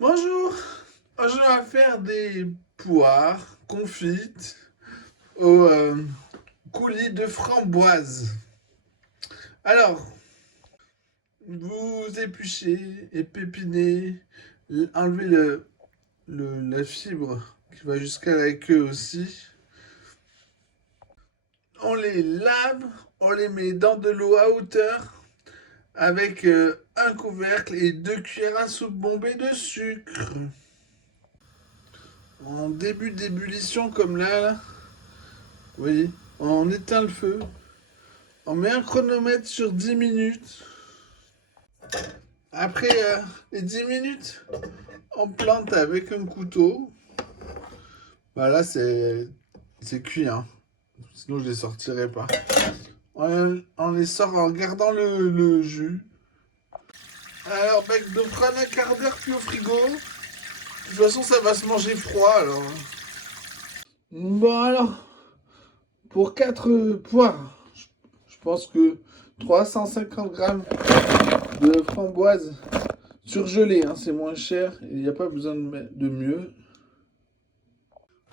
Bonjour, je vais faire des poires confites au coulis de framboise. Alors, vous épluchez et pépinez, enlevez la fibre qui va jusqu'à la queue aussi. On les lave, on les met dans de l'eau à hauteur avec un couvercle et 2 cuillères à soupe bombées de sucre. En début d'ébullition comme là, oui, on éteint le feu, on met un chronomètre sur 10 minutes. Après les 10 minutes, on plante avec un couteau. Voilà, c'est cuit, hein. Sinon je les sortirai pas. On les sort en gardant le jus. Alors, bec de prendre un quart d'heure puis au frigo. De toute façon, ça va se manger froid alors. Bon alors, pour 4 poires, je pense que 350 grammes de framboises surgelées, hein, c'est moins cher, il n'y a pas besoin de mieux.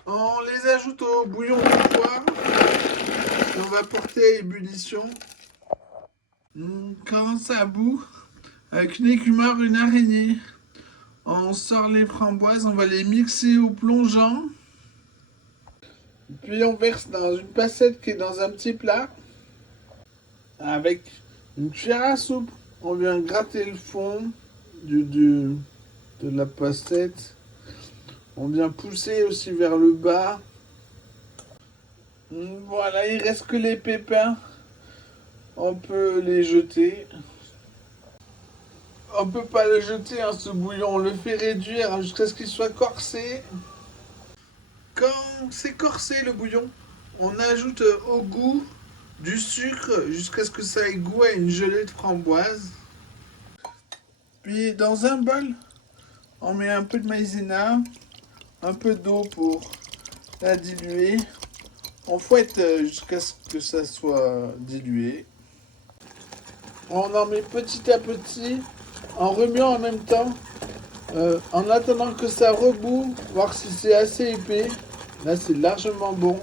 On les ajoute au bouillon de poire et on va porter à ébullition. Quand ça bout, avec une écumeur, une araignée, on sort les framboises, on va les mixer au plongeant. Puis on verse dans une passette qui est dans un petit plat avec une cuillère à soupe. On vient gratter le fond de la passette. On vient pousser aussi vers le bas. Voilà, il reste que les pépins. On peut les jeter. On peut pas le jeter, hein, ce bouillon. On le fait réduire jusqu'à ce qu'il soit corsé. Quand c'est corsé le bouillon, on ajoute au goût du sucre jusqu'à ce que ça ait goût à une gelée de framboise. Puis dans un bol, on met un peu de maïzena, un peu d'eau pour la diluer. On fouette jusqu'à ce que ça soit dilué. On en met petit à petit en remuant en même temps, en attendant que ça reboue, voir si c'est assez épais. Là, c'est largement bon.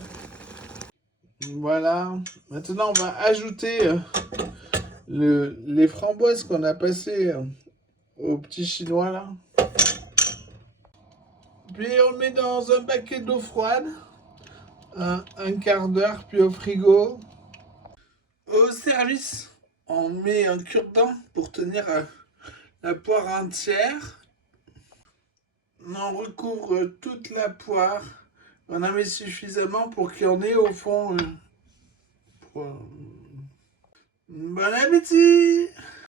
Voilà. Maintenant, on va ajouter les framboises qu'on a passées au petit chinois là. Puis on le met dans un baquet d'eau froide, un quart d'heure, puis au frigo. Au service, on met un cure-dent pour tenir la poire entière. On recouvre toute la poire. On en met suffisamment pour qu'il y en ait au fond. Bon appétit!